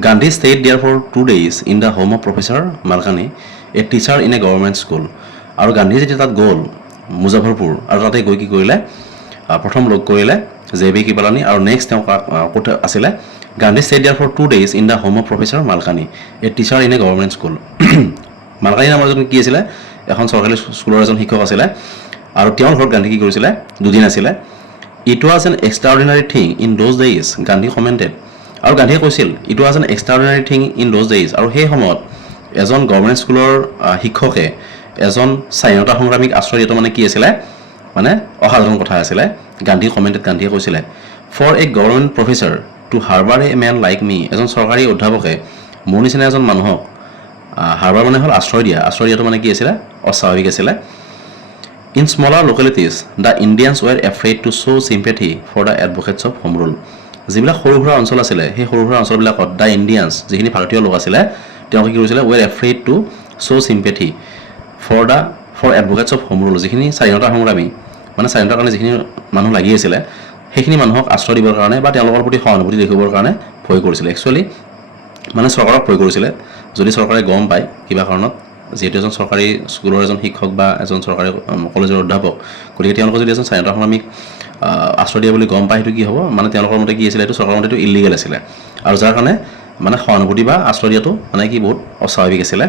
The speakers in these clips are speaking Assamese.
Gandhi stayed there for 2 days in the home of Professor Malkani, a teacher in a government school. আৰু গান্ধী যেতিয়া তাত গ'ল মুজাফৰপুৰ আৰু তাতে গৈ কি কৰিলে প্ৰথম লগ কৰিলে জে.বি. কৃপালানী আৰু নেক্সট তেওঁ ক'ত আছিলে Gandhi stayed there for 2 days in the home of Professor Malkani, a teacher in a government school. মালকানী নামৰ এজন কি আছিলে এখন চৰকাৰী স্কুলৰ এজন শিক্ষক আছিলে আৰু তেওঁৰ ঘৰত গান্ধী কি কৰিছিলে দুদিন আছিলে. It was an extraordinary thing in those days, Gandhi commented. আৰু গান্ধীয়ে কৈছিল it was an extraordinary thing in those days আৰু সেই সময়ত এজন গভৰ্ণমেণ্ট স্কুলৰ শিক্ষকে এজন স্বাধীনতা সংগ্ৰামীক আশ্ৰয় দিয়াটো মানে কি আছিলে মানে অসাধাৰণ কথা আছিলে. গান্ধী কমেণ্টেড গান্ধীয়ে কৈছিলে for a government professor to harbour a man like me, এজন চৰকাৰী অধ্যাপকে মোৰ নিচিনা এজন মানুহক হাৰ্বাৰ মানে হ'ল আশ্ৰয় দিয়াটো মানে কি আছিলে অস্বাভাৱিক আছিলে. In smaller localities the Indians were afraid to show' sympathy for the advocates of home rule. যিবিলাক সৰু সুৰা অঞ্চল আছিলে সেই সৰু সুৰা অঞ্চলবিলাকত দ্য ইণ্ডিয়ানছ যিখিনি ভাৰতীয় লোক আছিলে তেওঁলোকে কি কৰিছিলে were afraid to show' sympathy for advocates of home rule, যিখিনি স্বাধীনতা সংগ্ৰামী মানে স্বাধীনতাৰ কাৰণে যিখিনি মানুহ লাগি আছিলে সেইখিনি মানুহক আশ্ৰয় দিবৰ কাৰণে বা তেওঁলোকৰ প্ৰতি সহানুভূতি দেখুৱাবৰ কাৰণে ভয় কৰিছিলে. একচুৱেলি মানে চৰকাৰক ভয় কৰিছিলে. যদি চৰকাৰে গম পায় কিবা কাৰণত যিহেতু এজন চৰকাৰী স্কুলৰ এজন শিক্ষক বা এজন চৰকাৰী কলেজৰ অধ্যাপক, গতিকে তেওঁলোকে যদি এজন স্বাধীনতা সংগ্ৰামীক আশ্ৰয় দিয়া বুলি গম পায় সেইটো কি হ'ব মানে তেওঁলোকৰ মতে কি আছিলে এইটো চৰকাৰৰ মতে এইটো ইলিগেল আছিলে আৰু যাৰ কাৰণে মানে সহানুভূতি বা আশ্ৰয় দিয়াটো মানে কি বহুত অস্বাভাৱিক আছিলে.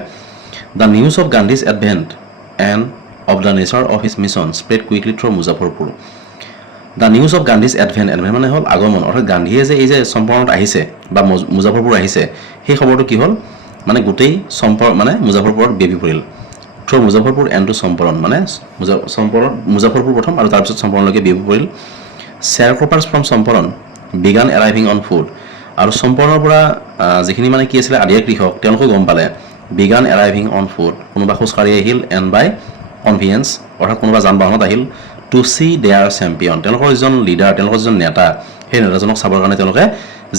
The news of Gandhi's advent and of the nature of his mission spread quickly through Muzaffarpur. The news of Gandhi's advent মানে হ'ল আগমন, অৰ্থাৎ গান্ধীয়ে যে এই যে চম্পৰণত আহিছে বা মুজাফৰপুৰ আহিছে সেই খবৰটো কি হ'ল মানে গোটেই মানে মুজাফৰপুৰত বিয়পি পৰিল. Through Muzaffarpur and to Champaran মানে মুজাফৰপুৰ প্ৰথম আৰু তাৰপিছত চম্পৰণলৈকে বিয়পি পৰিল. Sharecroppers from Champaran began arriving on foot, আৰু চম্পৰণৰ পৰা যিখিনি মানে কি আছিলে আদিয়া কৃষক তেওঁলোকেও গম পালে বিগান এৰাইভিং অন ফুড, কোনোবা খোজকাঢ়ি আহিল এণ্ড বাই কনভিয়েঞ্চ অৰ্থাৎ কোনোবা যান বাহনত আহিল টু চি দেয়াৰ চেম্পিয়ন, তেওঁলোকৰ যিজন লিডাৰ তেওঁলোকৰ যিজন নেতা সেই নেতাজনক চাবৰ কাৰণে তেওঁলোকে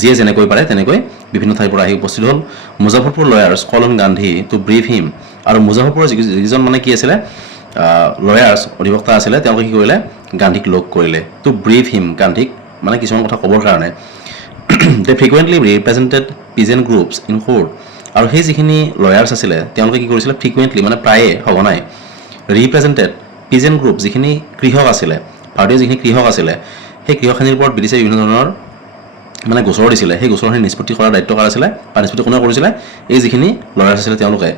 যিয়ে যেনেকৈ পাৰে তেনেকৈ বিভিন্ন ঠাইৰ পৰা আহি উপস্থিত হ'ল. Muzaffarpur lawyers call on Gandhi to brief him, আৰু মুজাফৰপুৰৰ যিজন মানে কি আছিলে লয়াৰ্ছ অধিবক্তা আছিলে তেওঁলোকে কি কৰিলে গান্ধীক লগ কৰিলে টু ব্ৰিফ হিম, গান্ধীক মানে কিছুমান কথা ক'বৰ কাৰণে. They frequently represented peasant groups in court, আৰু সেই যিখিনি লয়াৰ্ছ আছিলে তেওঁলোকে কি কৰিছিলে ফ্ৰিকুৱেণ্টলি মানে প্ৰায়ে সঘনাই ৰিপ্ৰেজেণ্টেড পিজেণ্ট গ্ৰুপ যিখিনি কৃষক আছিলে ভাৰতীয় যিখিনি কৃষক আছিলে সেই কৃষকখিনিৰ ওপৰত ব্ৰিটিছে বিভিন্ন ধৰণৰ মানে গোচৰ দিছিলে. সেই গোচৰখিনি নিষ্পত্তি কৰাৰ দায়িত্ব কাৰ আছিলে বা নিষ্পত্তি কোনে কৰিছিলে এই যিখিনি লয়াৰ্ছ আছিলে তেওঁলোকে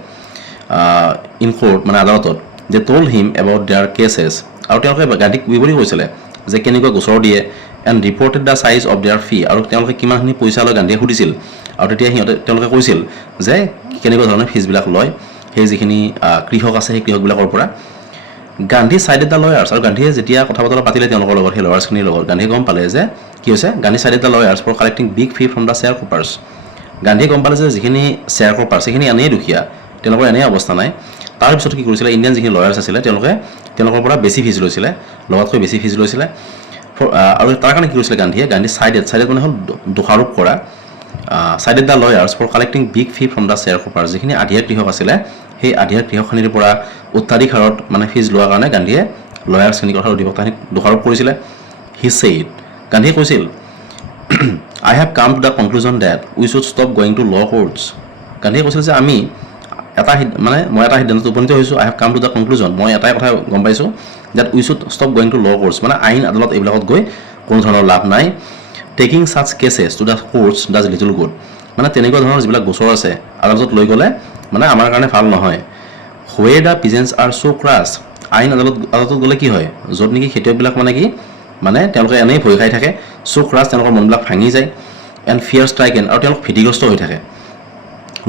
ইন কোৰ্ট মানে আদালতত. They told him about their cases, আৰু তেওঁলোকে গান্ধীক বিৱৰি কৈছিলে যে কেনেকুৱা গোচৰ দিয়ে and reported the size of their fee, আৰু তেওঁলোকে কিমানখিনি পইচা লয় গান্ধীয়ে সুধিছিল আৰু তেতিয়া তেওঁলোকে কৈছিল যে কেনেকুৱা ধৰণৰ ফিজবিলাক লয় সেই যিখিনি কৃষক আছে সেই কৃষকবিলাকৰ পৰা. গান্ধী চাইডেড দ্য লয়াৰ্ছ, আৰু গান্ধীয়ে যেতিয়া কথা বতৰা পাতিলে তেওঁলোকৰ লগত সেই লয়াৰ্ছখিনিৰ লগত গান্ধীয়ে গম পালে যে কি হৈছে Gandhi chided the lawyers for collecting big fee from the share ক্ৰপাৰ্ছ. গান্ধীয়ে গম পালে যে যিখিনি শ্বেয়াৰ ক্ৰপাৰ্ছ সেইখিনি এনেই দুখীয়া, তেওঁলোকৰ এনেই অৱস্থা নাই. তাৰপিছত কি কৰিছিলে ইণ্ডিয়ান যিখিনি লয়াৰ্ছ আছিলে তেওঁলোকৰ পৰা বেছি ফিজ লৈছিলে, লগাতকৈ বেছি ফিজ লৈছিলে. আৰু তাৰ কাৰণে কি কৰিছিলে গান্ধী চাইডেড মানে হ'ল দোষাৰোপ কৰা chided the lawyers for collecting big fee from the share ক্ৰপাৰ্ছ, যিখিনি আধিয়া কৃষক আছিলে সেই আধিয়া কৃষকখিনিৰ পৰা অত্যাধিক হাৰত মানে ফিজ লোৱাৰ কাৰণে গান্ধীয়ে লয়াৰ্ছখিনিক অৰ্থাৎ অধিবক্তাখিনিক দোষাৰোপ কৰিছিলে. হি ছেইড, গান্ধীয়ে কৈছিল I have come to the conclusion that we should stop going to law courts. গান্ধীয়ে কৈছিল যে মই এটা সিদ্ধান্তত উপনীত হৈছোঁ. I have come to the conclusion, মই এটাই কথা গম পাইছোঁ that we should stop going to law courts, মানে আইন আদালত এইবিলাকত গৈ কোনো ধৰণৰ লাভ নাই. Taking such cases to the courts does little good, মানে তেনেকুৱা ধৰণৰ যিবিলাক গোচৰ আছে আদালতত লৈ গ'লে মানে আমাৰ কাৰণে ভাল নহয়. Where the peasants are so' crushed, আইন আদালতত গ'লে কি হয় য'ত নেকি খেতিয়কবিলাক মানে তেওঁলোকে এনেই ভয় খাই থাকে, চ' ক্ৰাছ তেওঁলোকৰ মনবিলাক ভাঙি যায় এণ্ড ফিয়াৰ ষ্ট্ৰাইকেন, আৰু তেওঁলোক ভীতিগ্ৰস্ত হৈ থাকে.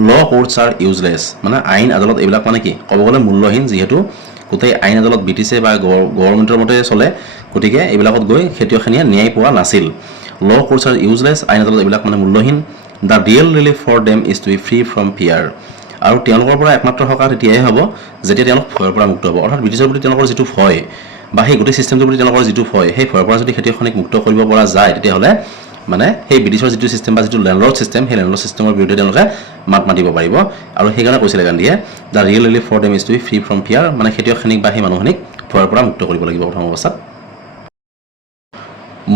ল কোৰ্টছ আৰ ইউজলেছ, মানে আইন আদালত এইবিলাক মানে কি ক'ব গ'লে মূল্যহীন, যিহেতু গোটেই আইন আদালত ব্ৰিটিছে বা গভৰ্ণমেণ্টৰ মতে চলে, গতিকে এইবিলাকত গৈ খেতিয়কখিনিয়ে ন্যায় পোৱা নাছিল. ল কোৰ্টছ আৰ ইউজলেছ, আইন আদালত এইবিলাক মানে মূল্যহীন. The real relief for them is to be free from fear, আৰু তেওঁলোকৰ পৰা একমাত্ৰ সকাহ তেতিয়াই হ'ব যেতিয়া তেওঁলোক ভয়ৰ পৰা মুক্ত হ'ব. অৰ্থাৎ ব্ৰিটিছৰ প্ৰতি তেওঁলোকৰ যিটো ভয় বা সেই গোটেই ছিষ্টেমটোৰ প্ৰতি তেওঁলোকৰ যিটো ভয় সেই ভয়ৰ পৰা যদি খেতিয়কখিনিক মুক্ত কৰিব পৰা যায় তেতিয়াহ'লে মানে সেই ব্ৰিটিছৰ যিটো ছিষ্টেম বা যিটো লেণ্ডলৰ্ড ছিষ্টেম সেই লেণ্ডলৰ্ড ছিষ্টেমৰ বিৰুদ্ধে তেওঁলোকে মাত মাতিব পাৰিব. আৰু সেইকাৰণে কৈছিলে গান্ধীয়ে the real relief for them is to be free from fear, মানে খেতিয়কখিনিক বা সেই মানুহখিনিক ভয়ৰ পৰা মুক্ত কৰিব লাগিব প্ৰথম অৱস্থাত.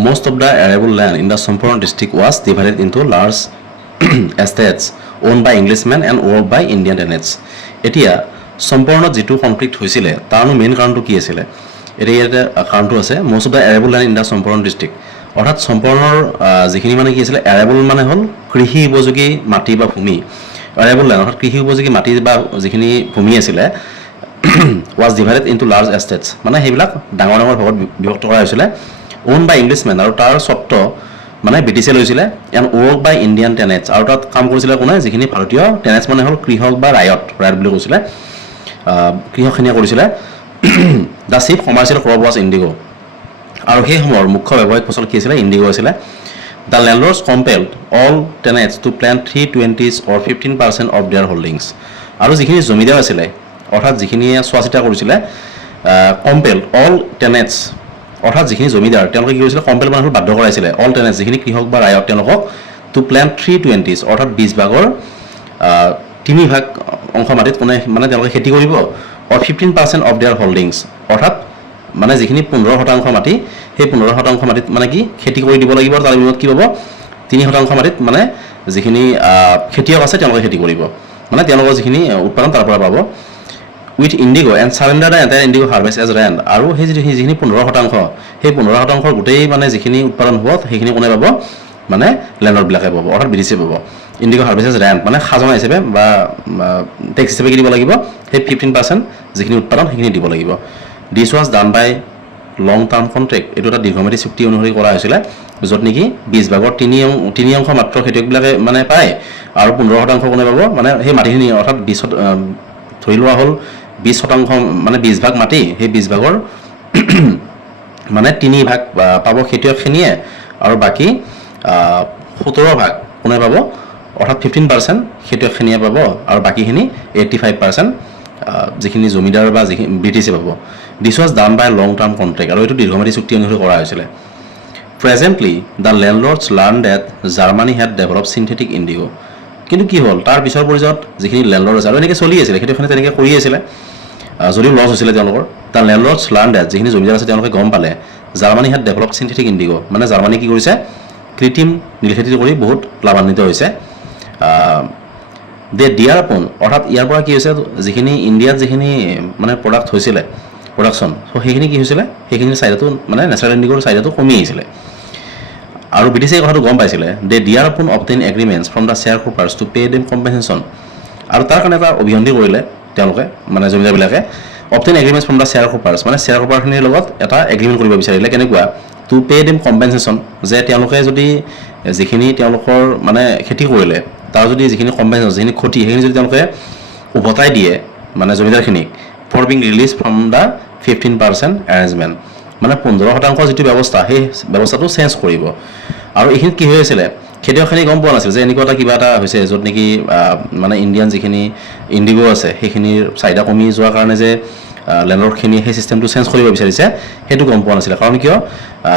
Most of the arable land in the Champaran district was divided into large estates owned by Englishmen and worked by Indian tenants. এতিয়া সম্পূৰ্ণ যেটো কনফ্লিক্ট হৈছিল তাৰনো মেইন কাৰণটো কি আছিল এতিয়া ইয়াতে কাৰণটো আছে most of the arable land in the সম্পূৰ্ণ ডিস্ট্ৰিক্ট অৰ্থাৎ সম্পূৰ্ণৰ যিখিনি মানে কি আছিল arable মানে হ'ল কৃষি উপযোগী মাটি বা ভূমি arable land অৰ্থাৎ কৃষি উপযোগী মাটি বা যিখিনি ভূমি আছিল was divided into large estates মানে সেইবিলাক ডাঙৰ ডাঙৰ ভাগত বিভক্ত কৰা হৈছিল owned by Englishmen আৰু তাৰ স্বত্ব মানে ব্ৰিটিছে লৈছিলে এণ্ড ৱৰ্ক বাই ইণ্ডিয়ান টেনেটছ আৰু তাত কাম কৰিছিলে কোনে যিখিনি ভাৰতীয় টেনেটছ মানে হ'ল কৃষক বা ৰায়ত বুলি কৈছিলে কৃষকখিনিয়ে কৰিছিলে the chief commercial crop was IndiGo আৰু সেই সময়ৰ মুখ্য ব্যৱসায়িক ফচল কি আছিলে ইণ্ডিগো আছিলে the landlords compelled all tenants to plant 320 or 15% of their holdings আৰু যিখিনি জমিদাৰ আছিলে অৰ্থাৎ যিখিনিয়ে চোৱা চিতা কৰিছিলে কম্পেলড অল টেনেটছ অৰ্থাৎ যিখিনি জমিদাৰ তেওঁলোকে কি কৰিছিলে কম্পেল মানে বাধ্য কৰাইছিলে অল টেনেটছ যিখিনি কৃষক বা ৰায়ত তেওঁলোকক টু প্লেণ্ট 320 অৰ্থাৎ 20 ভাগৰ 3 ভাগ অংশ মাটিত কোনে মানে তেওঁলোকে খেতি কৰিব অৰ 15% অফ দেয়াৰ হোল্ডিংছ অৰ্থাৎ মানে যিখিনি 15% মাটি সেই 15% মাটিত মানে কি খেতি কৰি দিব লাগিব তাৰ বিনিময়ত কি হ'ব 3% মাটিত মানে যিখিনি খেতিয়ক আছে তেওঁলোকে খেতি কৰিব মানে তেওঁলোকৰ যিখিনি উৎপাদন তাৰ পৰা পাব with indigo and surrender the entire indigo harvest as rent আৰু সেই যিখিনি 15% সেই 15% গোটেই মানে যিখিনি উৎপাদন হ'ব সেইখিনি কোনে পাব মানে লেণ্ডৰ বিলাকে পাব অৰ্থাৎ ব্ৰিটিছে পাব indigo harvest as rent মানে খাজনা হিচাপে বা টেক্স হিচাপে কি দিব লাগিব সেই 15% যিখিনি উৎপাদন সেইখিনি দিব লাগিব this was done by long term contract এটো এটা দীৰ্ঘম্যাদী চুক্তি অনুসৰি কৰা হৈছিল য'ত নেকি 20 ভাগৰ 3 অংশ মাত্ৰ খেতিয়কবিলাকে মানে পায় আৰু 15% কোনে পাব মানে সেই মাটিখিনি অৰ্থাৎ 20 ধৰি লোৱা হ'ল 20% মানে 20 ভাগ মাটি সেই 20 ভাগৰ মানে 3 ভাগ পাব খেতিয়কখিনিয়ে আৰু বাকি 17 ভাগ কোনে পাব অৰ্থাৎ 15% খেতিয়কখিনিয়ে পাব আৰু বাকিখিনি 85% যিখিনি জমিদাৰ বা যিখিনি ব্ৰিটিছে পাব this was done by long term contract আৰু এইটো দীৰ্ঘম্যাদী চুক্তি অনুসৰি কৰা হৈছিল presently the landlords learn that Germany had develop synthetic indigo কিন্তু কি হ'ল তাৰ পিছৰ পৰ্যায়ত যিখিনি লেণ্ডলৰ্ড আছে আৰু এনেকৈ চলি আছিলে খেতিয়কখিনি তেনেকৈ কৰি আছিলে যদিও লছ হৈছিলে তেওঁলোকৰ দ্য লেণ্ডলৰ্ডছ লাৰ্ণ ডেট যিখিনি জমিদাৰ আছে তেওঁলোকে গম পালে Germany had develop synthetic indigo মানে জাৰ্মানী কি কৰিছে কৃত্ৰিম নীল খেতি কৰি বহুত লাভান্বিত হৈছে দে ডিয়াৰ আপন অৰ্থাৎ ইয়াৰ পৰা কি হৈছে যিখিনি ইণ্ডিয়াত যিখিনি মানে প্ৰডাক্ট হৈছিলে প্ৰডাকশ্যন চ' সেইখিনি কি হৈছিলে সেইখিনিৰ চাহিদাটো মানে নেচাৰেল ইণ্ডিগোৰ চাহিদাটো কমি আহিছিলে আৰু ব্ৰিটিছে এই কথাটো গম পাইছিলে they thereupon obtain agreements from the share croppers to pay them compensation আৰু তাৰ কাৰণে এটা অভিসন্ধি কৰিলে তেওঁলোকে মানে জমিদাৰবিলাকে obtain agreements from the share croppers মানে শ্বেয়াৰ ক্ৰপাৰখিনিৰ লগত এটা এগ্ৰিমেণ্ট কৰিব বিচাৰিলে কেনেকুৱা টু পে দেম কম্পেনচেশ্যন যে তেওঁলোকে যদি যিখিনি তেওঁলোকৰ মানে খেতি কৰিলে তাৰ যদি যিখিনি কম্পেনচেশ্যন যিখিনি ক্ষতি সেইখিনি যদি তেওঁলোকে উভতাই দিয়ে মানে জমিদাৰখিনিক for being release from the 15% arrangement মানে 15% যিটো ব্যৱস্থা সেই ব্যৱস্থাটো চেঞ্জ কৰিব আৰু এইখিনিত কি হৈ আছিলে খেতিয়কখিনি গম পোৱা নাছিল যে এনেকুৱা এটা কিবা এটা হৈছে য'ত নেকি মানে ইণ্ডিয়ান যিখিনি ইণ্ডিগো আছে সেইখিনিৰ চাহিদা কমি যোৱাৰ কাৰণে যে লেণ্ডলৰ্ডখিনিয়ে সেই চিষ্টেমটো চেঞ্জ কৰিব বিচাৰিছে সেইটো গম পোৱা নাছিলে কাৰণ কিয়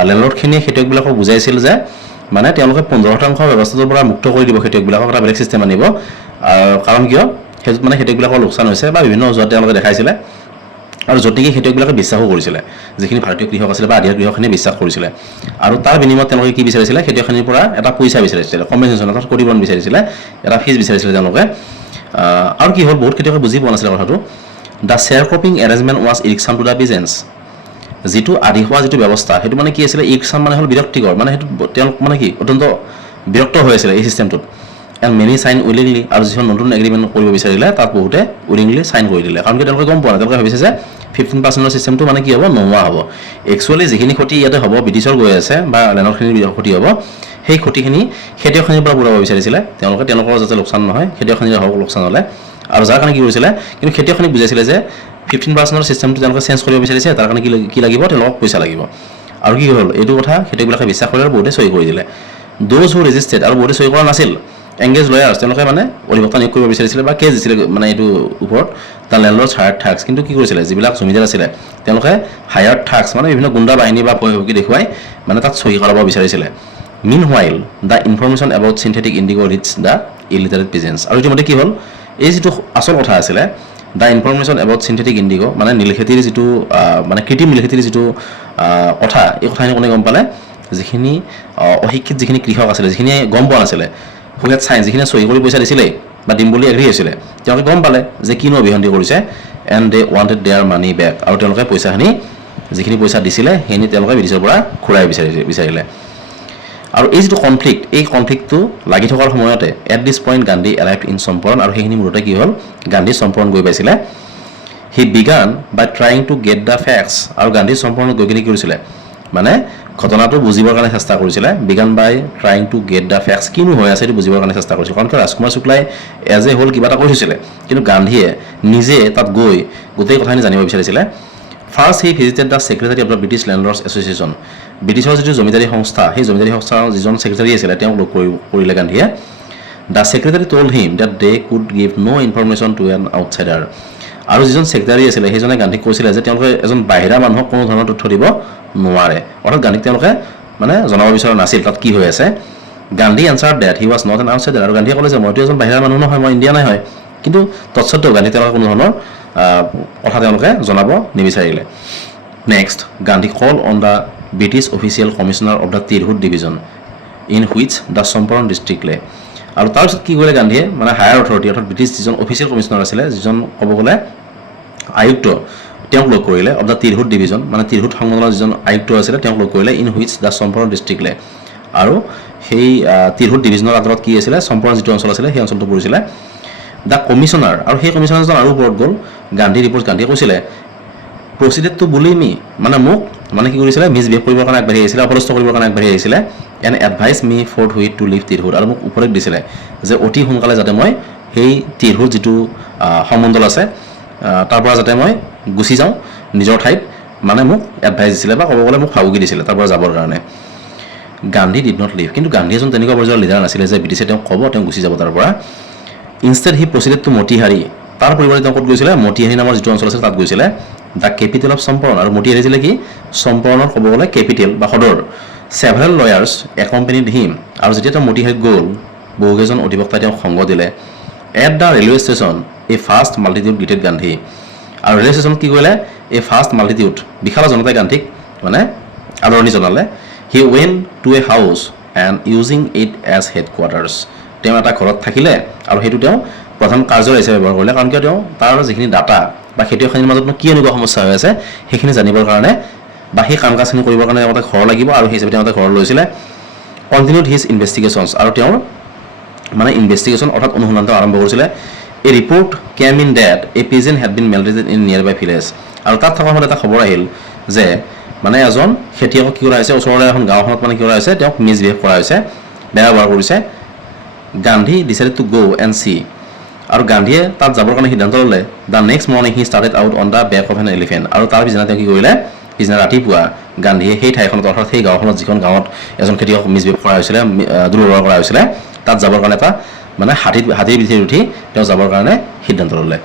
লেণ্ডলৰ্ডখিনিয়ে খেতিয়কবিলাকক বুজাইছিল যে মানে তেওঁলোকে 15% ব্যৱস্থাটোৰ পৰা মুক্ত কৰি দিব খেতিয়কবিলাকক এটা বেলেগ চিষ্টেম আনিব কাৰণ কিয় সেইটোত মানে খেতিয়কবিলাকৰ লোকচান হৈছে বা বিভিন্ন অজুহাত তেওঁলোকে দেখাইছিলে আৰু য'ত নেকি খেতিয়কবিলাকে বিশ্বাসো কৰিছিলে যিখিনি ভাৰতীয় কৃষক আছিলে বা আদিবাসী কৃষকখিনিয়ে বিশ্বাস কৰিছিলে আৰু তাৰ বিনিময়ত তেওঁলোকে কি বিচাৰিছিলে খেতিয়কখিনিৰ পৰা এটা পইচা বিচাৰিছিলে কম্পেনচেশ্যন অৰ্থাৎ ক্ষতিপূৰণ বিচাৰিছিলে এটা ফিজ বিচাৰিছিলে তেওঁলোকে আৰু কি হ'ল বহুত খেতিয়কে বুজি পোৱা নাছিলে কথাটো the share cropping arrangement was irksome to the business যিটো আদি হোৱা যিটো ব্যৱস্থা সেইটো মানে কি আছিলে ইৰিকশ্যন মানে হ'ল বিৰক্তিকৰ মানে সেইটো তেওঁলোক মানে কি অত্যন্ত বিৰক্ত হৈ আছিলে এই চিষ্টেমটোত এণ্ড মেনি চাইন উইলিংলি আৰু যিখন নতুন এগ্ৰিমেণ্ট কৰিব বিচাৰিলে তাত বহুতে উইলিংলি চাইন কৰি দিলে কাৰণ কি তেওঁলোকে গম পোৱা নাই তেওঁলোকে ভাবিছে যে 15% চিষ্টেমটো মানে কি হ'ব নোহোৱা হ'ব একচুৱেলি যিখিনি ক্ষতি ইয়াতে হ'ব ব্ৰিটিছৰ গৈ আছে বা লেণ্ডৰখিনিৰ ক্ষতি হ'ব সেই ক্ষতিখিনি খেতিয়কখিনিৰ পৰা পূৰাব বিচাৰিছিলে তেওঁলোকৰ যাতে লোকচান নহয় খেতিয়কখিনিৰ হওক লোকচান হ'লে আৰু যাৰ কাৰণে কি কৰিছিলে কিন্তু খেতিয়কখিনিক বুজাইছিলে যে 15% চিষ্টেমটো তেওঁলোকে চেঞ্জ কৰিব বিচাৰিছে তাৰ কাৰণে কি লাগিব তেওঁলোকক পইচা লাগিব আৰু কি হ'ল এইটো কথা খেতিয়কবিলাকে বিশ্বাস কৰিলে আৰু বহুতে চহী কৰি দিলে দ'জ হু ৰেজিষ্টেড আৰু বহুতে চহী কৰা নাছিল এংগেজ লয়াৰ্ছ তেওঁলোকে মানে অধিবক্তা নিয়োগ কৰিব বিচাৰিছিলে বা কেছ দিছিলে মানে এইটো ওপৰত দ্য লেণ্ডলৰ্ডছ হায়াৰ ঠাক্স কিন্তু কি কৰিছিলে যিবিলাক জমিদাৰ আছিলে তেওঁলোকে হায়াৰ ঠাক্স মানে বিভিন্ন গুণ্ডা বাহিনী বা ভয়ভীতি দেখুৱাই মানে তাত চহী কৰাব বিচাৰিছিলে meanwhile the information about synthetic indigo reach the illiterate peasants আৰু ইতিমধ্যে কি হ'ল এই যিটো আচল কথা আছিলে the information about synthetic indigo মানে নীলখেতিৰ যিটো মানে কৃত্ৰিম নীলখেতিৰ যিটো কথা এই কথাখিনি কোনে গম পালে যিখিনি অশিক্ষিত যিখিনি কৃষক আছিলে যিখিনিয়ে গম পোৱা নাছিলে হু হেড চাইন যিখিনি চহী কৰি পইচা দিছিলে বা দিম বুলি এগ্ৰী হৈছিলে তেওঁলোকে গম পালে যে কিনো অভিসন্ধি কৰিছে and they wanted their money back আৰু তেওঁলোকে পইচাখিনি যিখিনি পইচা দিছিলে সেইখিনি তেওঁলোকে ব্ৰিটিছৰ পৰা ঘূৰাই বিচাৰিলে আৰু এই যিটো কনফ্লিক্ট এই কনফ্লিক্টটো লাগি থকাৰ সময়তে at this point Gandhi arrived in Champaran আৰু সেইখিনি মূলতে কি হ'ল গান্ধী চম্পৰণ গৈ পাইছিলে he began by trying to get the facts আৰু গান্ধী চম্পৰণত গৈ কিনে কি কৰিছিলে মানে ঘটনাটো বুজিবৰ কাৰণে চেষ্টা কৰিছিলে began by trying to get the facts কিনো হৈ আছে এইটো বুজিবৰ কাৰণে চেষ্টা কৰিছিল কাৰণ ৰাজকুমাৰ শুক্লাই এজ এ হ'ল কিবা এটা কৈ থৈছিলে কিন্তু গান্ধীয়ে নিজে তাত গৈ গোটেই কথাখিনি জানিব বিচাৰিছিলে first he visited the secretary of the British landlords association ব্ৰিটিছৰ যিটো জমিদাৰী সংস্থা সেই জমিদাৰী সংস্থাৰ যিজন ছেক্ৰেটাৰী আছিলে তেওঁক লগ কৰিলে গান্ধীয়ে the secretary told him that they could give no' information to an outsider আৰু যিজন ছেক্ৰেটাৰী আছিলে সেইজনে গান্ধীক কৈছিলে যে তেওঁলোকে এজন বাহিৰা মানুহক কোনো ধৰণৰ তথ্য দিব নোৱাৰে অৰ্থাৎ গান্ধীক তেওঁলোকে মানে জনাব বিচৰা নাছিল তাত কি হৈ আছে Gandhi answered that he was not an outsider আৰু গান্ধীয়ে ক'লে যে মইতো এজন বাহিৰা মানুহ নহয় মই ইণ্ডিয়ানাই হয় কিন্তু তৎসত্ত্বেও গান্ধী তেওঁলোকে কোনো ধৰণৰ কথা তেওঁলোকে জনাব নিবিচাৰিলে next Gandhi call on the British official commissioner of the Tirhut division in which the Champaran district lay আৰু তাৰপিছত কি কৰিলে গান্ধীয়ে মানে হায়াৰ অথৰিটি অৰ্থাৎ ব্ৰিটিছ যিজন অফিচিয়েল কমিশ্যনাৰ আছিলে যিজন ক'ব গ'লে আয়ুক্ত তেওঁক লগ কৰিলে অফ দ্য তিৰহুট ডিভিজন মানে তিৰহুট সংমণ্ডলৰ যিজন আয়ুক্ত আছিলে তেওঁক লগ কৰিলে in which the Champaran district lay আৰু সেই তিৰহুট ডিভিজনৰ আঁতৰত কি আছিলে চম্পৰণ যিটো অঞ্চল আছিলে সেই অঞ্চলটো পৰিছিলে দ্য কমিশ্যনাৰ আৰু সেই কমিশ্যনাৰজন আৰু ওপৰত গ'ল গান্ধী ৰিপৰ্ট গান্ধীয়ে কৈছিলে প্ৰচিডেড টু বুলি মি মানে মোক মানে কি কৰিছিলে মিছবিহেভ কৰিবৰ কাৰণে আগবাঢ়ি আহিছিলে অপদস্থ কৰিবৰ কাৰণে আগবাঢ়ি আহিছিলে and advise me forthwith to leave Tirhut আৰু মোক উপদেশ দিছিলে যে অতি সোনকালে যাতে মই সেই তিৰহুট যিটো সমণ্ডল আছে তাৰ পৰা যাতে মই গুচি যাওঁ নিজৰ ঠাইত মানে মোক এডভাইচ দিছিলে বা ক'ব গ'লে মোক সাউকি দিছিলে তাৰ পৰা যাবৰ কাৰণে গান্ধী ডিড নট লিভ কিন্তু গান্ধী এজন তেনেকুৱা পৰ্যায়ৰ লিডাৰ নাছিলে যে ব্ৰিটিছে তেওঁক ক'ব তেওঁ গুচি যাব তাৰ পৰা ইনষ্টেড হি প্ৰচিডেড টু মতিহাৰী তাৰ পৰিৱৰ্তে তেওঁ ক'ত গৈছিলে মতিহাৰী নামৰ যিটো অঞ্চল আছিল তাত গৈছিলে দ্য কেপিটেল অফ চম্পৰণ আৰু মতিহাৰী আছিলে কি চম্পৰণৰ ক'ব গ'লে কেপিটেল বা সদৰ ছেভাৰেল লয়াৰ্ছ একম্পেনিড হিম আৰু যেতিয়া তেওঁ মতিহাৰীত গ'ল বহুকেইজন অধিবক্তাই তেওঁক সংগ দিলে at the railway station a vast multitude greeted Gandhi আৰু ৰেলৱে ষ্টেচনত কি কৰিলে এ ফাৰ্ষ্ট মাল্টিটিউড বিশাল জনতাই গান্ধীক মানে আদৰণি জনালে হি ৱেন to a house and using it as headquarters তেওঁ এটা ঘৰত থাকিলে আৰু সেইটো তেওঁ প্ৰধান কাৰ্যালয় হিচাপে ব্যৱহাৰ কৰিলে কাৰণ কিয় তেওঁ তাৰ যিখিনি ডাটা বা খেতিয়কখিনিৰ মাজত কি এনেকুৱা সমস্যা হৈ আছে সেইখিনি জানিবৰ কাৰণে বা সেই কাম কাজখিনি কৰিবৰ কাৰণে তেওঁ ঘৰ লাগিব আৰু সেই হিচাপে তেওঁ ঘৰ লৈছিলে কণ্টিনিউড হিজ ইনভেষ্টিগেশ্যনছ আৰু তেওঁৰ মানে ইনভেষ্টিগেশ্যন অৰ্থাৎ অনুসন্ধান আৰম্ভ কৰিছিলে a report came in that a peasant had been maltreated in nearby village আৰু তাত থকা সময়ত এটা খবৰ আহিল যে মানে এজন খেতিয়কক কি কৰা হৈছে ওচৰৰে এখন গাঁওখনত মানে কি কৰা হৈছে তেওঁক মিছবিহেভ কৰা হৈছে বেয়া ব্যৱহাৰ কৰিছে Gandhi decided to go' and see আৰু গান্ধীয়ে তাত যাবৰ কাৰণে সিদ্ধান্ত ল'লে the next morning he started out on the back of an elephant আৰু তাৰ পিছদিনা তেওঁ কি কৰিলে পিছদিনা ৰাতিপুৱা গান্ধীয়ে সেই ঠাইখনত অৰ্থাৎ সেই গাঁওখনত যিখন গাঁৱত এজন খেতিয়ক মিছবিহেভ কৰা হৈছিলে দুৰ্ব্যৱহাৰ কৰা হৈছিলে তাত যাবৰ কাৰণে এটা মানে হাতীৰ পিঠিত উঠি তেওঁ যাবৰ কাৰণে সিদ্ধান্ত ল'লে